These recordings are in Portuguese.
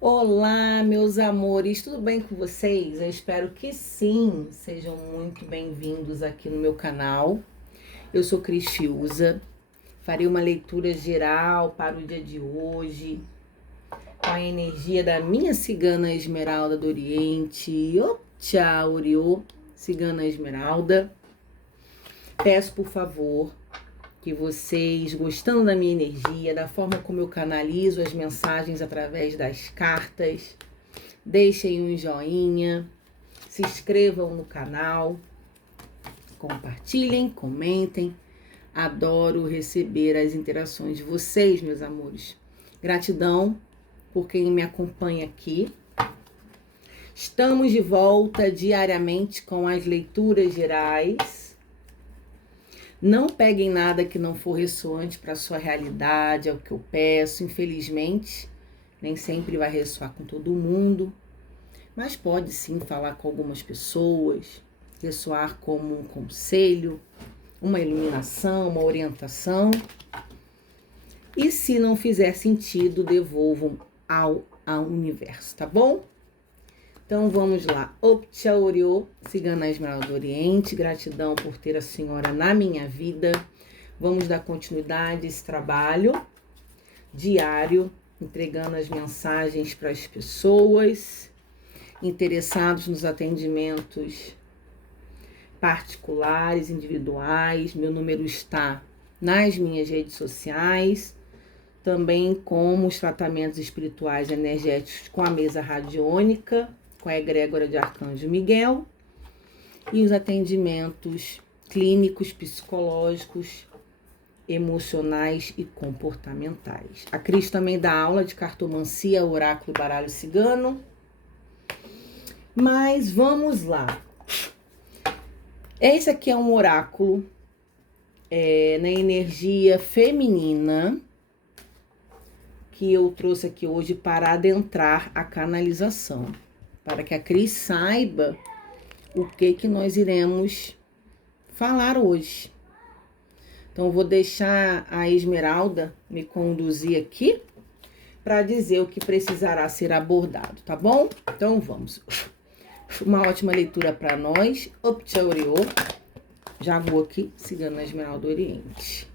Olá, meus amores, tudo bem com vocês? Eu espero que sim. Sejam muito bem-vindos aqui no meu canal. Eu sou Cris Fiuza. Farei uma leitura geral para o dia de hoje, com a energia da minha cigana Esmeralda do Oriente. Tchau, Oriô, cigana Esmeralda. Peço, por favor, que vocês, gostando da minha energia, da forma como eu canalizo as mensagens através das cartas, deixem um joinha, se inscrevam no canal, compartilhem, comentem. Adoro receber as interações de vocês, meus amores. Gratidão por quem me acompanha aqui. Estamos de volta diariamente com as leituras gerais. Não peguem nada que não for ressoante para a sua realidade, é o que eu peço. Infelizmente, nem sempre vai ressoar com todo mundo, mas pode sim falar com algumas pessoas, ressoar como um conselho, uma iluminação, uma orientação. E se não fizer sentido, devolvam ao universo, tá bom? Então vamos lá. Optia Oriô, cigana Esmeralda do Oriente, gratidão por ter a senhora na minha vida. Vamos dar continuidade a esse trabalho diário, entregando as mensagens para as pessoas interessados nos atendimentos particulares, individuais. Meu número está nas minhas redes sociais, também como os tratamentos espirituais e energéticos com a mesa radiônica, com a egrégora de Arcanjo Miguel, e os atendimentos clínicos, psicológicos, emocionais e comportamentais. A Cris também dá aula de cartomancia, oráculo e baralho cigano. Mas vamos lá. Esse aqui é um oráculo na energia feminina que eu trouxe aqui hoje para adentrar a canalização, para que a Cris saiba o que nós iremos falar hoje. Então, eu vou deixar a Esmeralda me conduzir aqui para dizer o que precisará ser abordado, tá bom? Então, vamos. Uma ótima leitura para nós. Optia Oriô. Já vou aqui, cigana Esmeralda do Oriente.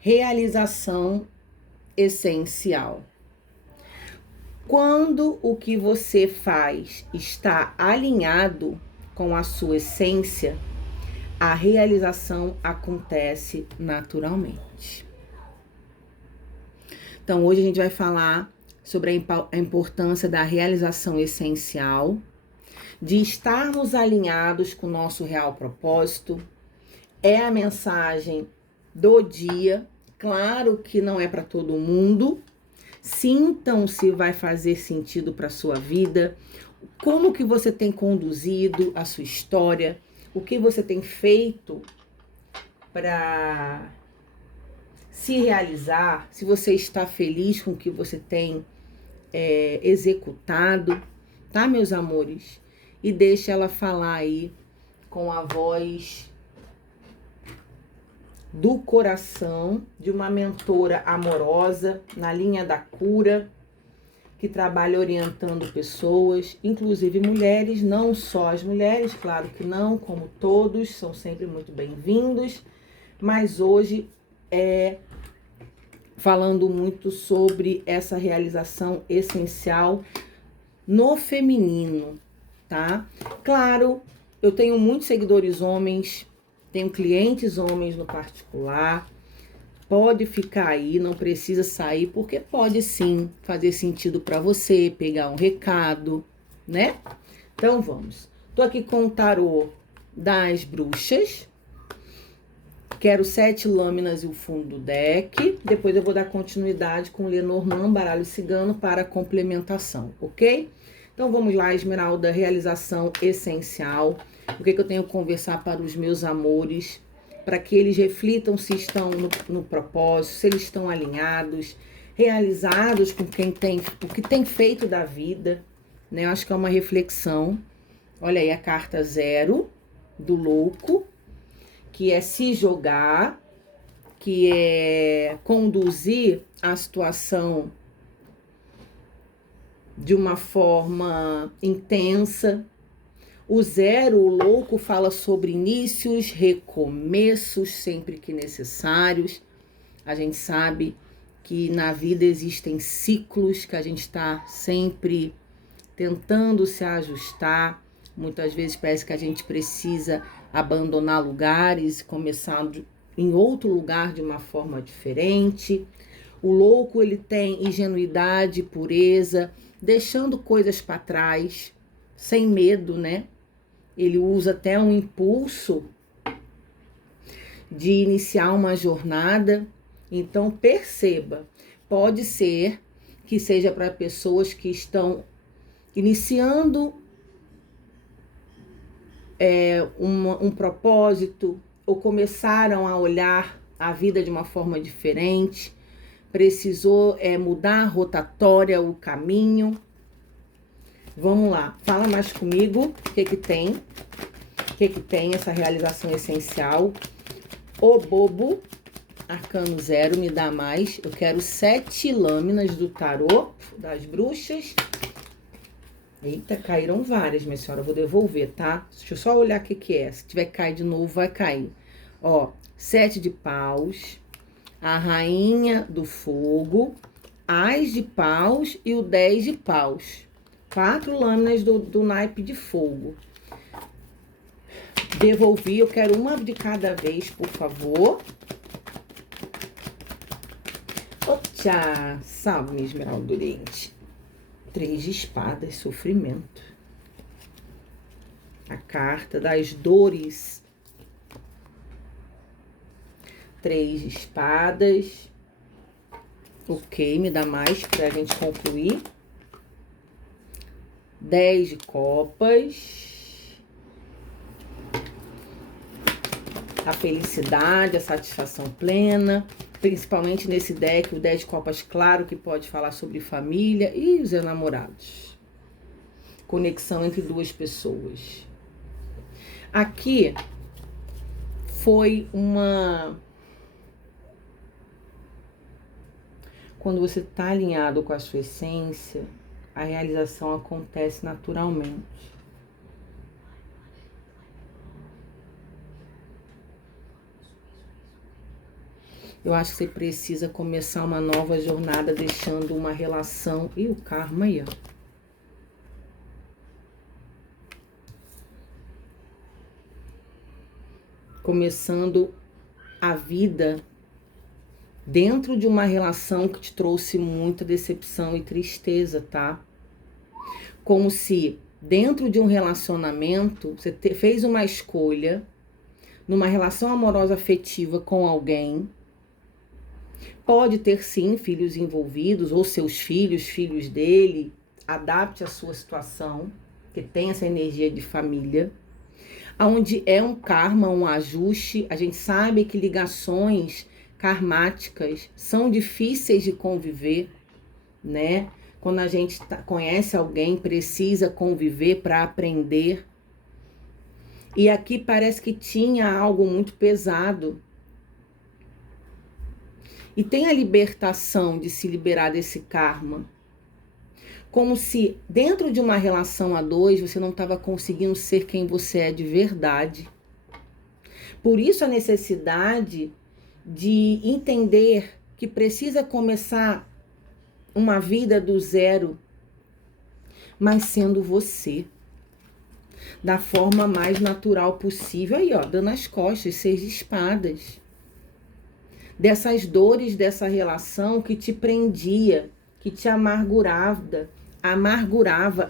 Realização essencial. Quando o que você faz está alinhado com a sua essência, a realização acontece naturalmente. Então, hoje a gente vai falar sobre a importância da realização essencial, de estarmos alinhados com o nosso real propósito. É a mensagem do dia. Claro que não é para todo mundo. Sintam se vai fazer sentido para a sua vida, como que você tem conduzido a sua história, o que você tem feito para se realizar, se você está feliz com o que você tem executado, tá, meus amores? E deixa ela falar aí com a voz do coração de uma mentora amorosa na linha da cura, que trabalha orientando pessoas, inclusive mulheres, não só as mulheres, claro que não, como todos, são sempre muito bem-vindos, mas hoje falando muito sobre essa realização essencial no feminino, tá? Claro, eu tenho muitos seguidores homens, tenho clientes homens no particular. Pode ficar aí, não precisa sair, porque pode sim fazer sentido para você, pegar um recado, né? Então vamos. Tô aqui com o tarô das bruxas. Quero 7 lâminas e o fundo do deck. Depois eu vou dar continuidade com o Lenormand, baralho cigano, para complementação, ok? Então vamos lá, Esmeralda, realização essencial. O que eu tenho que conversar para os meus amores, para que eles reflitam se estão no propósito, se eles estão alinhados, realizados com o que tem feito da vida, né? Eu acho que é uma reflexão. Olha aí a carta 0 do louco, que é se jogar, que é conduzir a situação de uma forma intensa. O 0, o louco, fala sobre inícios, recomeços, sempre que necessários. A gente sabe que na vida existem ciclos, que a gente está sempre tentando se ajustar. Muitas vezes parece que a gente precisa abandonar lugares e começar em outro lugar de uma forma diferente. O louco, ele tem ingenuidade, pureza, deixando coisas para trás, sem medo, né? Ele usa até um impulso de iniciar uma jornada. Então, perceba, pode ser que seja para pessoas que estão iniciando um propósito ou começaram a olhar a vida de uma forma diferente, precisou mudar a rotatória, o caminho. Vamos lá, fala mais comigo, o que tem? O que tem essa realização essencial? O bobo, arcano 0, me dá mais. Eu quero 7 lâminas do tarô das bruxas. Eita, caíram várias, minha senhora. Eu vou devolver, tá? Deixa eu só olhar o que é. Se tiver que cair de novo, vai cair. Ó, 7 de paus, a rainha do fogo, as de paus e o 10 de paus. 4 lâminas do naipe de fogo. Devolvi, eu quero uma de cada vez, por favor. Tchau, salve, minha esmeralda do Oriente. 3 de espadas, sofrimento. A carta das dores. 3 de espadas. Ok, me dá mais pra gente concluir. 10 de copas. A felicidade, a satisfação plena. Principalmente nesse deck, o 10 de copas, claro que pode falar sobre família e os enamorados. Conexão entre duas pessoas. Aqui foi uma... Quando você está alinhado com a sua essência, a realização acontece naturalmente. Eu acho que você precisa começar uma nova jornada deixando uma relação... E o karma aí, ó. Começando a vida dentro de uma relação que te trouxe muita decepção e tristeza, tá? Como se dentro de um relacionamento você fez uma escolha numa relação amorosa afetiva com alguém. Pode ter sim filhos envolvidos, ou seus filhos, filhos dele. Adapte a sua situação, que tem essa energia de família. Onde é um karma, um ajuste. A gente sabe que ligações karmáticas são difíceis de conviver, né? Quando a gente conhece alguém, precisa conviver para aprender. E aqui parece que tinha algo muito pesado. E tem a libertação de se liberar desse karma. Como se dentro de uma relação a dois você não estava conseguindo ser quem você é de verdade. Por isso a necessidade de entender que precisa começar uma vida do zero, mas sendo você. Da forma mais natural possível. Aí, ó, dando as costas, 6 de espadas. Dessas dores dessa relação que te prendia, que te amargurava.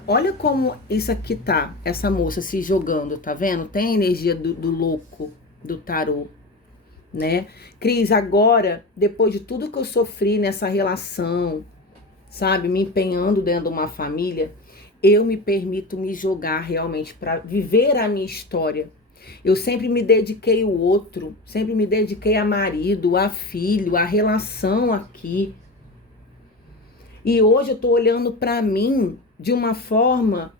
Olha como isso aqui tá, essa moça se jogando, tá vendo? Tem a energia do louco, do tarô, né? Cris, agora, depois de tudo que eu sofri nessa relação, sabe? Me empenhando dentro de uma família, eu me permito me jogar realmente para viver a minha história. Eu sempre me dediquei ao outro, sempre me dediquei a marido, a filho, a relação aqui. E hoje eu tô olhando para mim de uma forma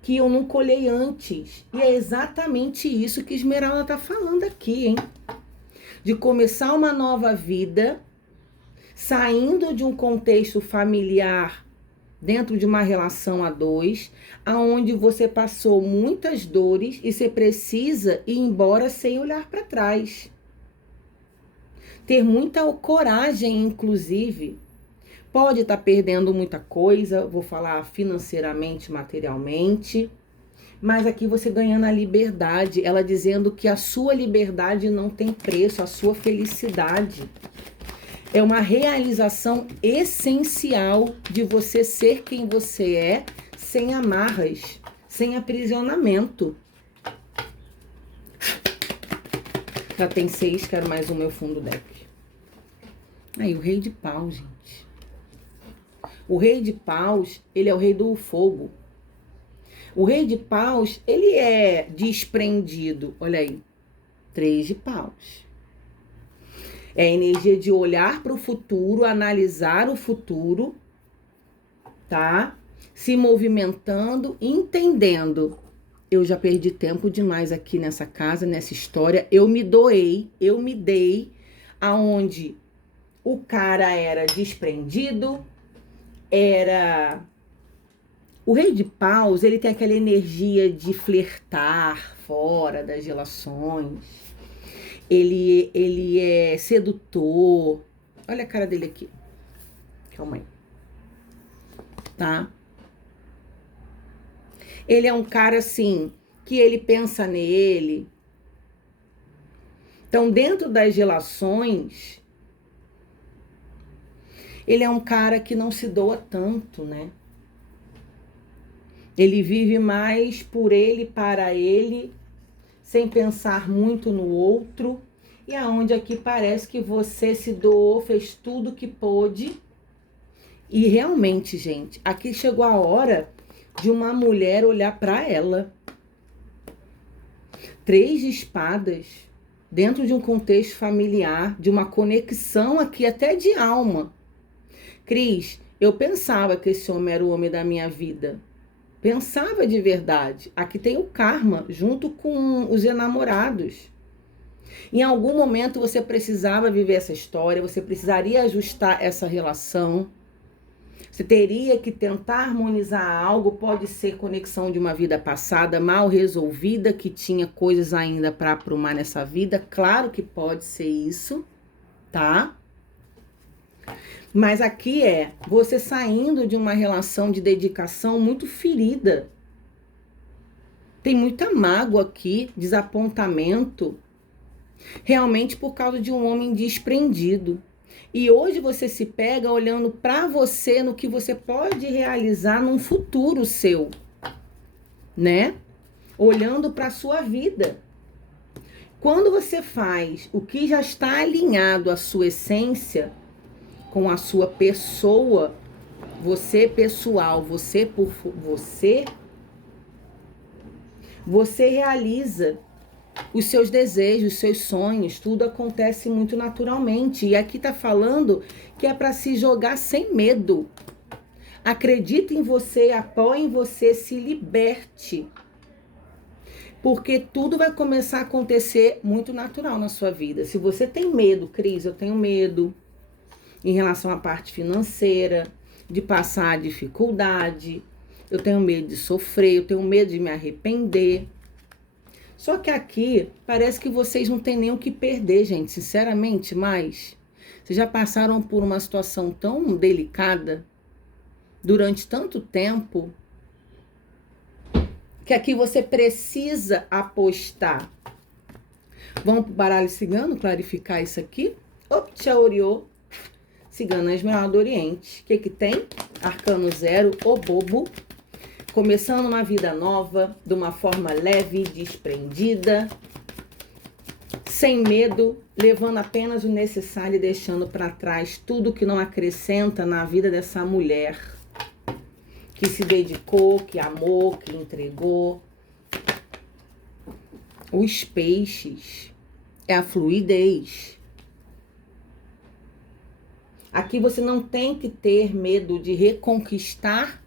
que eu nunca olhei antes. E é exatamente isso que Esmeralda tá falando aqui, hein? de começar uma nova vida, saindo de um contexto familiar, dentro de uma relação a dois, aonde você passou muitas dores e você precisa ir embora sem olhar para trás. Ter muita coragem, inclusive. Pode estar perdendo muita coisa, vou falar financeiramente, materialmente, mas aqui você ganhando a liberdade, ela dizendo que a sua liberdade não tem preço, a sua felicidade. É uma realização essencial de você ser quem você é, sem amarras, sem aprisionamento. Já tem 6, quero mais um meu fundo deck. Aí, o Rei de Paus, gente. O Rei de Paus, ele é o rei do fogo. O Rei de Paus, ele é desprendido. Olha aí, 3 de Paus. É a energia de olhar para o futuro, analisar o futuro, tá? Se movimentando, entendendo. Eu já perdi tempo demais aqui nessa casa, nessa história. Eu me doei, eu me dei, aonde o cara era desprendido, era... O Rei de Paus, ele tem aquela energia de flertar fora das relações. Ele é sedutor. Olha a cara dele aqui. Calma aí. Tá? Ele é um cara, assim, que ele pensa nele. Então, dentro das relações, ele é um cara que não se doa tanto, né? Ele vive mais por ele, para ele, sem pensar muito no outro, e aonde aqui parece que você se doou, fez tudo que pôde. E realmente, gente, aqui chegou a hora de uma mulher olhar para ela. 3 de espadas, dentro de um contexto familiar, de uma conexão aqui até de alma. Cris, eu pensava que esse homem era o homem da minha vida. Pensava de verdade. Aqui tem o karma, junto com os enamorados. Em algum momento você precisava viver essa história, você precisaria ajustar essa relação. Você teria que tentar harmonizar algo, pode ser conexão de uma vida passada, mal resolvida, que tinha coisas ainda para aprumar nessa vida. Claro que pode ser isso, tá? Mas aqui é você saindo de uma relação de dedicação muito ferida. Tem muita mágoa aqui, desapontamento, realmente por causa de um homem desprendido. E hoje você se pega olhando para você no que você pode realizar num futuro seu, né? Olhando para a sua vida. Quando você faz o que já está alinhado à sua essência, com a sua pessoa, você pessoal, você por você, você realiza os seus desejos, os seus sonhos, tudo acontece muito naturalmente. E aqui tá falando que é para se jogar sem medo. Acredite em você, apoie em você, se liberte. Porque tudo vai começar a acontecer muito natural na sua vida. Se você tem medo, Cris, eu tenho medo em relação à parte financeira, de passar dificuldade, eu tenho medo de sofrer, eu tenho medo de me arrepender. Só que aqui parece que vocês não têm nem o que perder, gente, sinceramente, mas vocês já passaram por uma situação tão delicada durante tanto tempo que aqui você precisa apostar. Vamos para o baralho cigano clarificar isso aqui? Optia Oriô. Cigana Esmeralda do Oriente. O que que tem? Arcano 0, o bobo. Começando uma vida nova, de uma forma leve, desprendida, sem medo, levando apenas o necessário e deixando para trás tudo que não acrescenta na vida dessa mulher que se dedicou, que amou, que entregou. Os peixes é a fluidez. Aqui você não tem que ter medo de reconquistar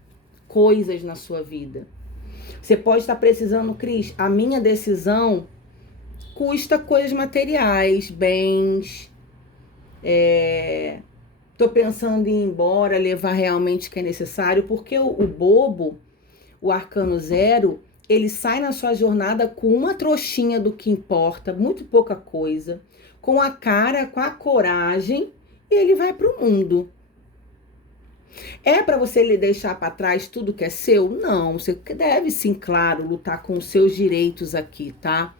coisas na sua vida. Você pode estar precisando, Cris, a minha decisão custa coisas materiais, bens. Tô pensando em ir embora, levar realmente o que é necessário, porque o bobo, o arcano zero, ele sai na sua jornada com uma trouxinha do que importa, muito pouca coisa, com a cara, com a coragem, e ele vai pro mundo. É para você lhe deixar para trás tudo que é seu? Não, você deve sim, claro, lutar com os seus direitos aqui, tá?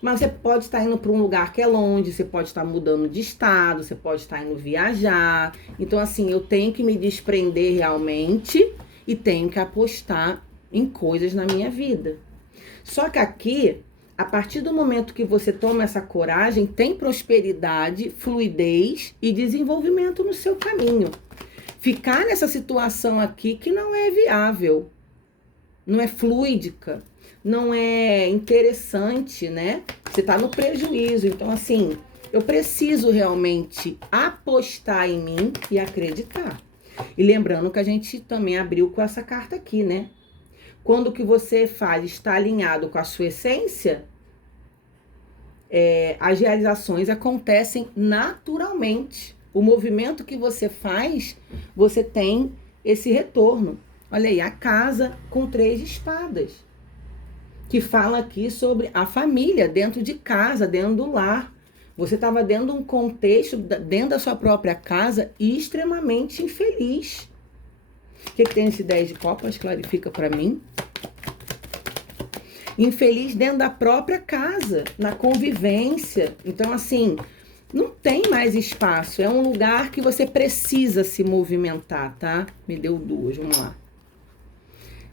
Mas você pode estar indo para um lugar que é longe, você pode estar mudando de estado, você pode estar indo viajar. Então, assim, eu tenho que me desprender realmente e tenho que apostar em coisas na minha vida. Só que aqui, a partir do momento que você toma essa coragem, tem prosperidade, fluidez e desenvolvimento no seu caminho. Ficar nessa situação aqui que não é viável, não é fluídica, não é interessante, né? Você tá no prejuízo. Então, assim, eu preciso realmente apostar em mim e acreditar. E lembrando que a gente também abriu com essa carta aqui, né? Quando o que você faz está alinhado com a sua essência, as realizações acontecem naturalmente. O movimento que você faz, você tem esse retorno. Olha aí, a casa com 3 espadas. Que fala aqui sobre a família, dentro de casa, dentro do lar. Você estava dentro de um contexto, dentro da sua própria casa, extremamente infeliz. O que tem esse 10 de copas? Clarifica para mim. Infeliz dentro da própria casa, na convivência. Então, assim, não tem mais espaço. É um lugar que você precisa se movimentar, tá? Me deu 2, vamos lá.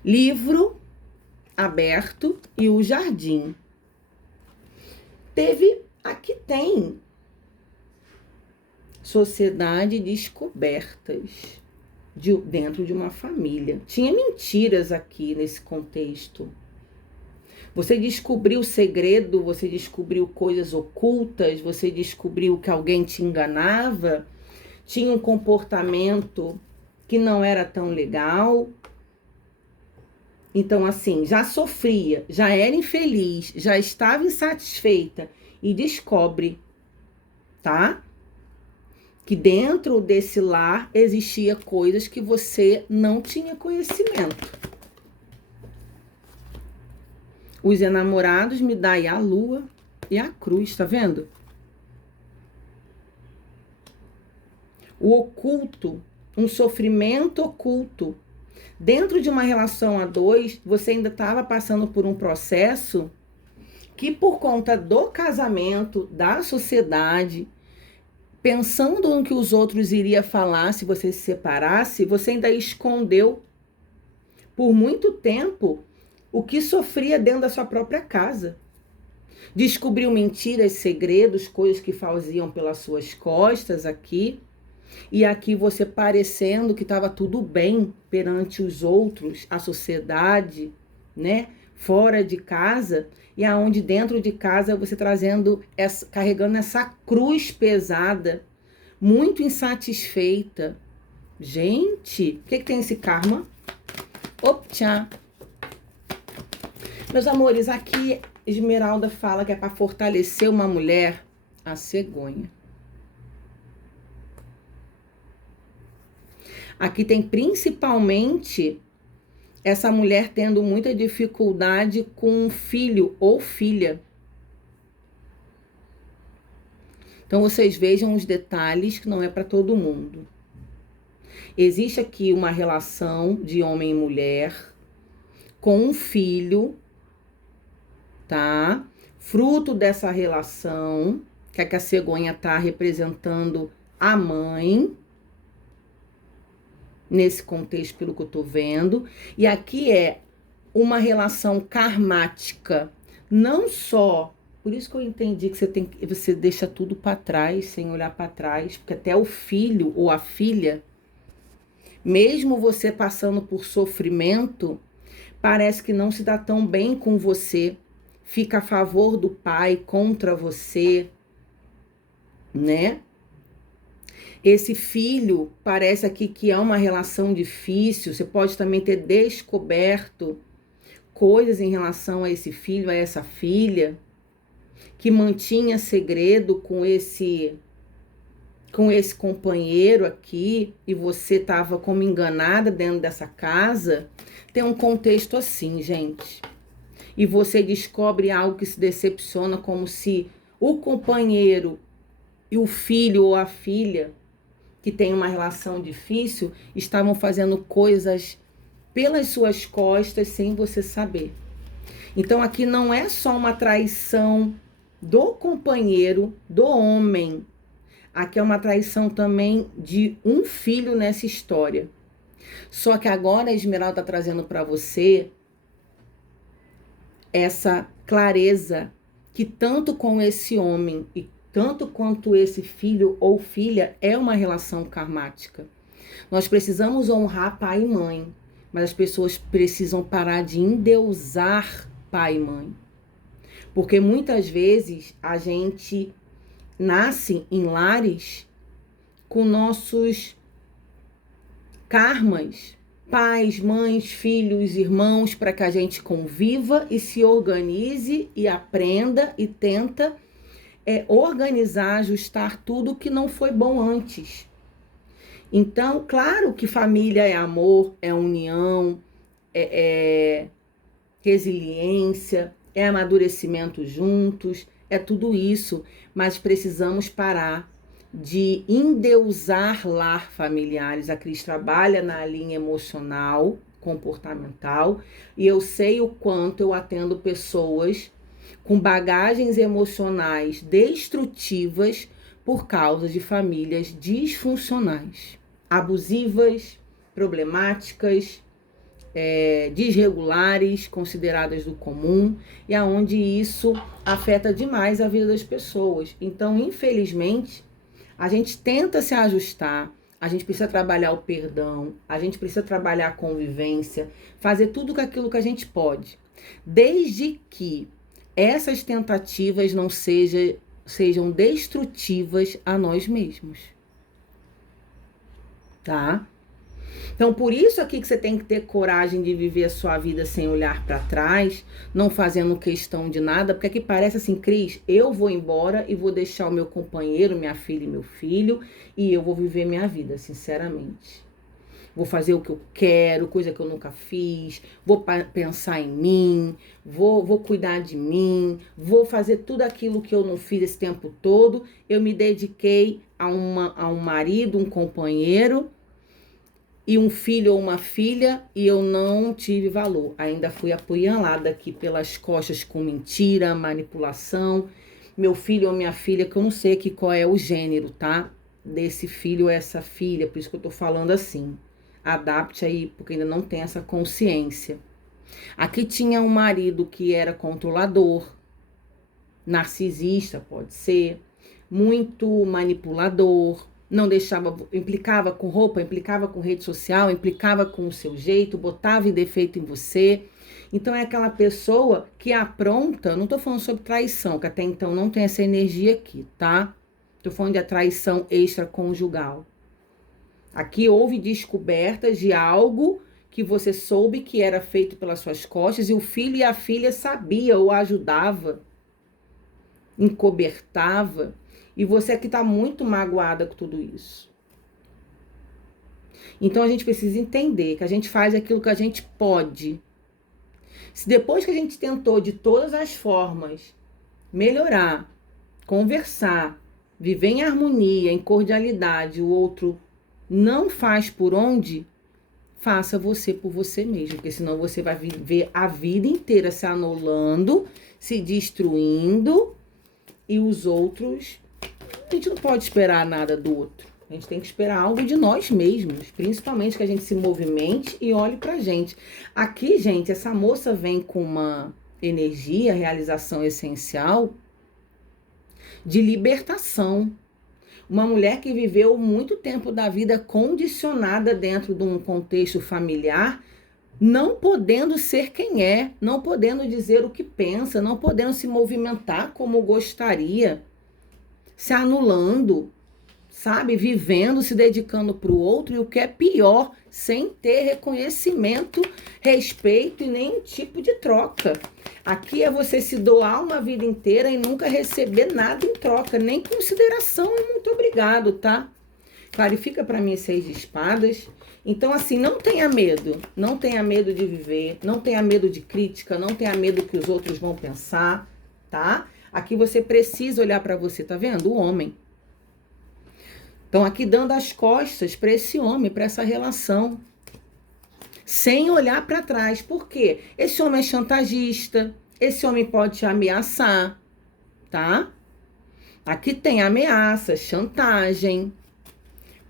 Livro aberto e o jardim. Aqui tem sociedade de descobertas dentro de uma família. Tinha mentiras aqui nesse contexto. Você descobriu o segredo, você descobriu coisas ocultas, você descobriu que alguém te enganava, tinha um comportamento que não era tão legal. Então, assim, já sofria, já era infeliz, já estava insatisfeita e descobre, tá? Que dentro desse lar existia coisas que você não tinha conhecimento. Os enamorados me dão a lua e a cruz, tá vendo? O oculto, um sofrimento oculto. Dentro de uma relação a 2, você ainda estava passando por um processo que, por conta do casamento, da sociedade, pensando no que os outros iriam falar se você se separasse, você ainda escondeu por muito tempo o que sofria dentro da sua própria casa. Descobriu mentiras, segredos, coisas que faziam pelas suas costas aqui. E aqui você parecendo que estava tudo bem perante os outros, a sociedade, né? Fora de casa, e aonde dentro de casa você carregando essa cruz pesada, muito insatisfeita. Gente, o que tem esse karma? Optcha. Meus amores, aqui Esmeralda fala que é para fortalecer uma mulher, a cegonha. Aqui tem principalmente essa mulher tendo muita dificuldade com um filho ou filha. Então, vocês vejam os detalhes que não é para todo mundo. Existe aqui uma relação de homem e mulher com um filho, tá? Fruto dessa relação, que a cegonha tá representando a mãe, nesse contexto, pelo que eu tô vendo. E aqui é uma relação karmática, não só. Por isso que eu entendi que você deixa tudo para trás, sem olhar para trás, porque até o filho ou a filha, mesmo você passando por sofrimento, parece que não se dá tão bem com você, fica a favor do pai, contra você, né? Esse filho parece aqui que é uma relação difícil. Você pode também ter descoberto coisas em relação a esse filho, a essa filha, que mantinha segredo com esse companheiro aqui e você estava como enganada dentro dessa casa, tem um contexto assim, gente. E você descobre algo que se decepciona, como se o companheiro e o filho ou a filha que tem uma relação difícil estavam fazendo coisas pelas suas costas sem você saber. Então aqui não é só uma traição do companheiro, do homem. Aqui é uma traição também de um filho nessa história. Só que agora a Esmeralda está trazendo para você essa clareza que tanto com esse homem e tanto quanto esse filho ou filha é uma relação karmática. Nós precisamos honrar pai e mãe, mas as pessoas precisam parar de endeusar pai e mãe. Porque muitas vezes a gente nasce em lares com nossos karmas, pais, mães, filhos, irmãos, para que a gente conviva e se organize e aprenda e tenta organizar, ajustar tudo que não foi bom antes. Então, claro que família é amor, é união, é resiliência, é amadurecimento juntos, é tudo isso, mas precisamos parar de endeusar lar familiares. A Cris trabalha na linha emocional, comportamental, e eu sei o quanto eu atendo pessoas com bagagens emocionais destrutivas por causa de famílias disfuncionais, abusivas, problemáticas, desregulares, consideradas do comum, e aonde isso afeta demais a vida das pessoas. Então, infelizmente, a gente tenta se ajustar, a gente precisa trabalhar o perdão, a gente precisa trabalhar a convivência, fazer tudo aquilo que a gente pode, desde que essas tentativas não sejam destrutivas a nós mesmos, tá? Então, por isso aqui que você tem que ter coragem de viver a sua vida sem olhar para trás, não fazendo questão de nada, porque aqui parece assim, Cris, eu vou embora e vou deixar o meu companheiro, minha filha e meu filho, e eu vou viver minha vida, sinceramente. Vou fazer o que eu quero, coisa que eu nunca fiz, vou pensar em mim, vou cuidar de mim, vou fazer tudo aquilo que eu não fiz esse tempo todo. Eu me dediquei a um marido, um companheiro, e um filho ou uma filha, e eu não tive valor. Ainda fui apunhalada aqui pelas costas com mentira, manipulação. Meu filho ou minha filha, que eu não sei aqui qual é o gênero, tá? Desse filho ou essa filha, por isso que eu tô falando assim. Adapte aí, porque ainda não tem essa consciência. Aqui tinha um marido que era controlador, narcisista, pode ser, muito manipulador, não deixava, implicava com roupa, implicava com rede social, implicava com o seu jeito, botava defeito em você. Então é aquela pessoa que apronta, não tô falando sobre traição, que até então não tem essa energia aqui, tá? Tô falando de traição extraconjugal. Aqui houve descobertas de algo que você soube que era feito pelas suas costas e o filho e a filha sabia ou ajudava, encobertava. E você aqui tá muito magoada com tudo isso. Então a gente precisa entender que a gente faz aquilo que a gente pode. Se depois que a gente tentou de todas as formas melhorar, conversar, viver em harmonia, em cordialidade, o outro não faz por onde, faça você por você mesmo, porque senão você vai viver a vida inteira se anulando, se destruindo, e os outros, a gente não pode esperar nada do outro. A gente tem que esperar algo de nós mesmos, principalmente que a gente se movimente e olhe pra gente. Aqui, gente, essa moça vem com uma energia, realização essencial de libertação. Uma mulher que viveu muito tempo da vida condicionada dentro de um contexto familiar, não podendo ser quem é, não podendo dizer o que pensa, não podendo se movimentar como gostaria, se anulando, sabe, vivendo, se dedicando para o outro, e o que é pior, sem ter reconhecimento, respeito e nenhum tipo de troca. Aqui é você se doar uma vida inteira e nunca receber nada em troca, nem consideração e muito obrigado, tá? Clarifica para mim 6 de espadas. Então, assim, não tenha medo. Não tenha medo de viver. Não tenha medo de crítica. Não tenha medo que os outros vão pensar, tá? Aqui você precisa olhar para você, tá vendo? O homem. Então, aqui dando as costas para esse homem, para essa relação. Sem olhar para trás. Por quê? Esse homem é chantagista. Esse homem pode te ameaçar, tá? Aqui tem ameaça, chantagem.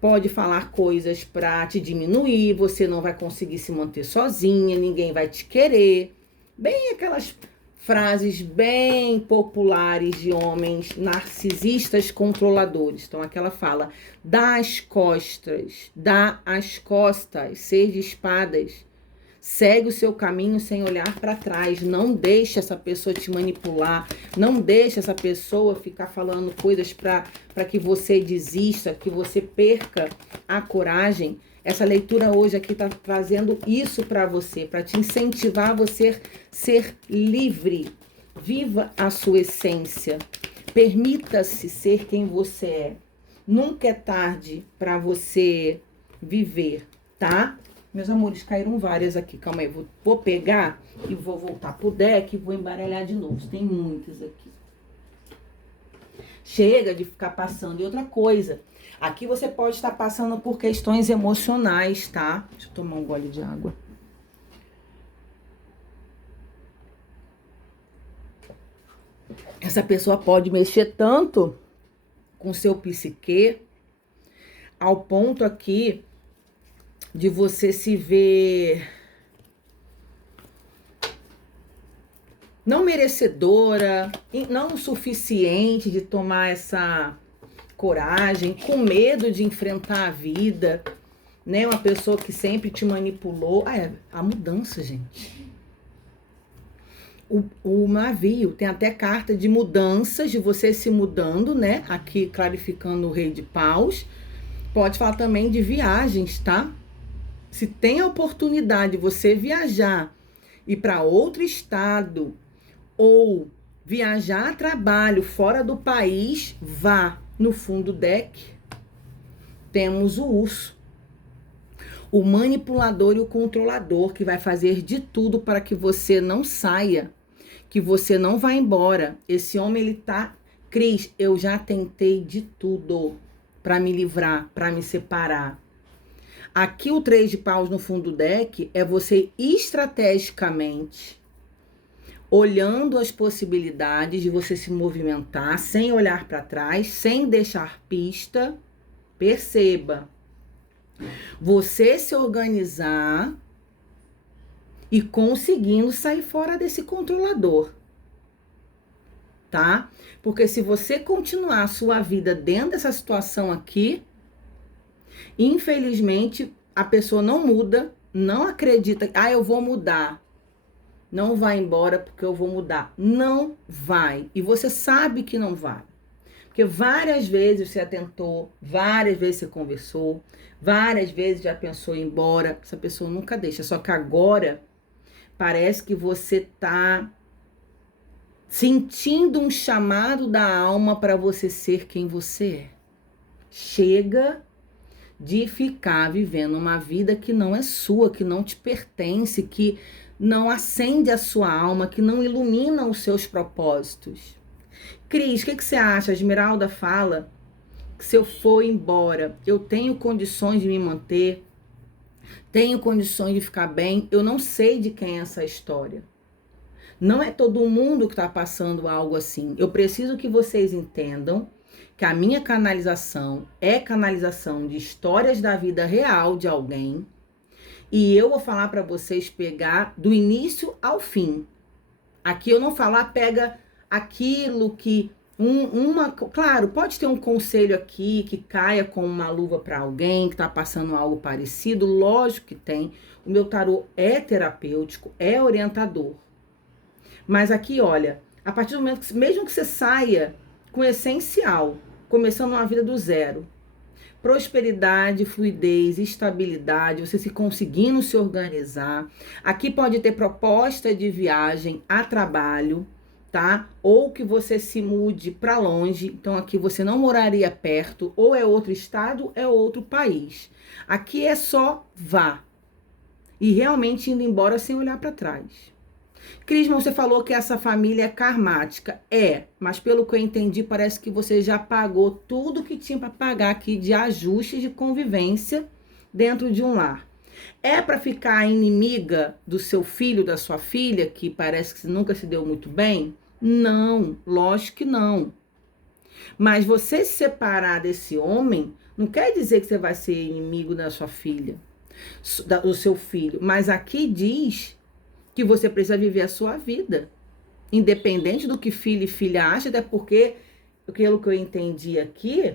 Pode falar coisas para te diminuir, você não vai conseguir se manter sozinha, ninguém vai te querer. Bem aquelas frases bem populares de homens narcisistas controladores. Então aquela fala, dá as costas, 6 de espadas. Segue o seu caminho sem olhar para trás. Não deixe essa pessoa te manipular. Não deixe essa pessoa ficar falando coisas para que você desista, que você perca a coragem. Essa leitura hoje aqui está trazendo isso para você, para te incentivar a você ser livre. Viva a sua essência. Permita-se ser quem você é. Nunca é tarde para você viver, tá? Meus amores, caíram várias aqui. Calma aí, vou pegar e vou voltar pro deck e vou embaralhar de novo. Tem muitas aqui. Chega de ficar passando. E outra coisa, aqui você pode estar passando por questões emocionais, tá? Deixa eu tomar um gole de água. Essa pessoa pode mexer tanto com seu psique, ao ponto aqui de você se ver não merecedora, não o suficiente de tomar essa coragem, com medo de enfrentar a vida, né? Uma pessoa que sempre te manipulou. A mudança, gente. O navio tem até carta de mudanças, de você se mudando, né? Aqui clarificando o Rei de Paus. Pode falar também de viagens, tá? Se tem a oportunidade de você viajar, ir para outro estado ou viajar a trabalho fora do país, vá. No fundo deck, temos o urso. O manipulador e o controlador, que vai fazer de tudo para que você não saia, que você não vá embora. Esse homem, ele tá... Cris, eu já tentei de tudo para me livrar, para me separar. Aqui o 3 de paus no fundo do deck é você estrategicamente olhando as possibilidades de você se movimentar sem olhar para trás, sem deixar pista. Perceba. Você se organizar e conseguindo sair fora desse controlador. Tá? Porque se você continuar a sua vida dentro dessa situação aqui, infelizmente, a pessoa não muda, não acredita, eu vou mudar. Não vai embora porque eu vou mudar. Não vai. E você sabe que não vai. Porque várias vezes você tentou, várias vezes você conversou, várias vezes já pensou em ir embora. Essa pessoa nunca deixa. Só que agora parece que você tá sentindo um chamado da alma para você ser quem você é. Chega de ficar vivendo uma vida que não é sua, que não te pertence, que não acende a sua alma, que não ilumina os seus propósitos. Cris, o que você acha? A Esmeralda fala que se eu for embora, eu tenho condições de me manter, tenho condições de ficar bem. Eu não sei de quem é essa história. Não é todo mundo que está passando algo assim. Eu preciso que vocês entendam que a minha canalização é canalização de histórias da vida real de alguém. E eu vou falar para vocês pegar do início ao fim. Aqui eu não falar, pega aquilo que... Claro, pode ter um conselho aqui que caia com uma luva para alguém que está passando algo parecido. Lógico que tem. O meu tarô é terapêutico, é orientador. Mas aqui, olha, a partir do momento que, mesmo que você saia com o essencial, começando uma vida do zero, prosperidade, fluidez, estabilidade, você se conseguindo se organizar. Aqui pode ter proposta de viagem a trabalho, tá? Ou que você se mude para longe. Então aqui você não moraria perto, ou é outro estado, é outro país. Aqui é só vá. E realmente indo embora sem olhar para trás. Crisma, você falou que essa família é karmática. É, mas pelo que eu entendi, parece que você já pagou tudo que tinha para pagar aqui de ajustes de convivência dentro de um lar. É para ficar inimiga do seu filho, da sua filha, que parece que nunca se deu muito bem? Não, lógico que não. Mas você se separar desse homem não quer dizer que você vai ser inimigo da sua filha, do seu filho. Mas aqui diz que você precisa viver a sua vida, independente do que filho e filha acham, até porque, pelo que eu entendi aqui,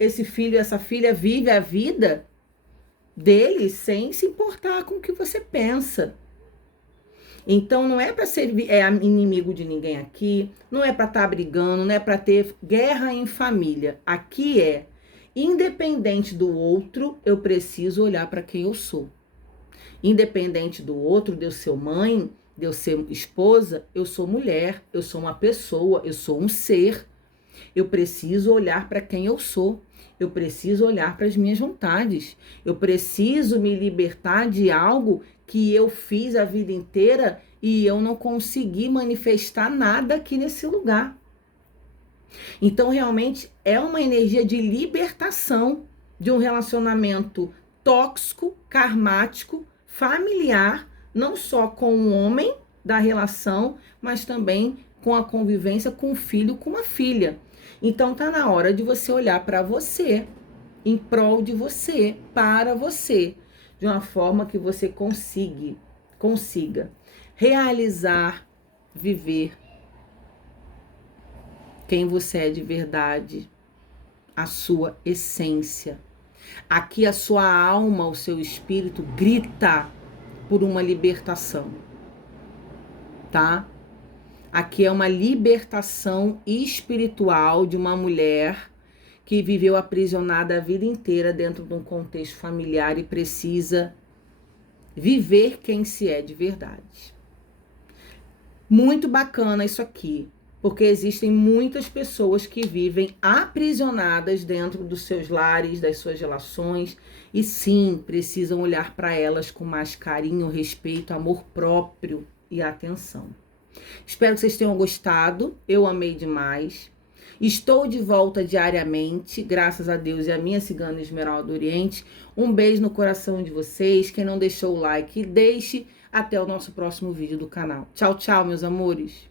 esse filho e essa filha vive a vida dele sem se importar com o que você pensa. Então não é para ser inimigo de ninguém aqui, não é para estar brigando, não é para ter guerra em família. Aqui é, independente do outro, eu preciso olhar para quem eu sou. Independente do outro, de eu ser mãe, de eu ser esposa, eu sou mulher, eu sou uma pessoa, eu sou um ser. Eu preciso olhar para quem eu sou. Eu preciso olhar para as minhas vontades. Eu preciso me libertar de algo que eu fiz a vida inteira e eu não consegui manifestar nada aqui nesse lugar. Então, realmente, é uma energia de libertação de um relacionamento tóxico, karmático, familiar, não só com o homem da relação, mas também com a convivência com o filho, com uma filha. Então tá na hora de você olhar para você, em prol de você, para você, de uma forma que você consiga realizar, viver quem você é de verdade, a sua essência. Aqui a sua alma, o seu espírito grita por uma libertação, tá? Aqui é uma libertação espiritual de uma mulher que viveu aprisionada a vida inteira dentro de um contexto familiar e precisa viver quem se é de verdade. Muito bacana isso aqui, porque existem muitas pessoas que vivem aprisionadas dentro dos seus lares, das suas relações, e sim, precisam olhar para elas com mais carinho, respeito, amor próprio e atenção. Espero que vocês tenham gostado, eu amei demais. Estou de volta diariamente, graças a Deus e a minha cigana Esmeralda do Oriente. Um beijo no coração de vocês. Quem não deixou o like, deixe. Até o nosso próximo vídeo do canal. Tchau, tchau, meus amores.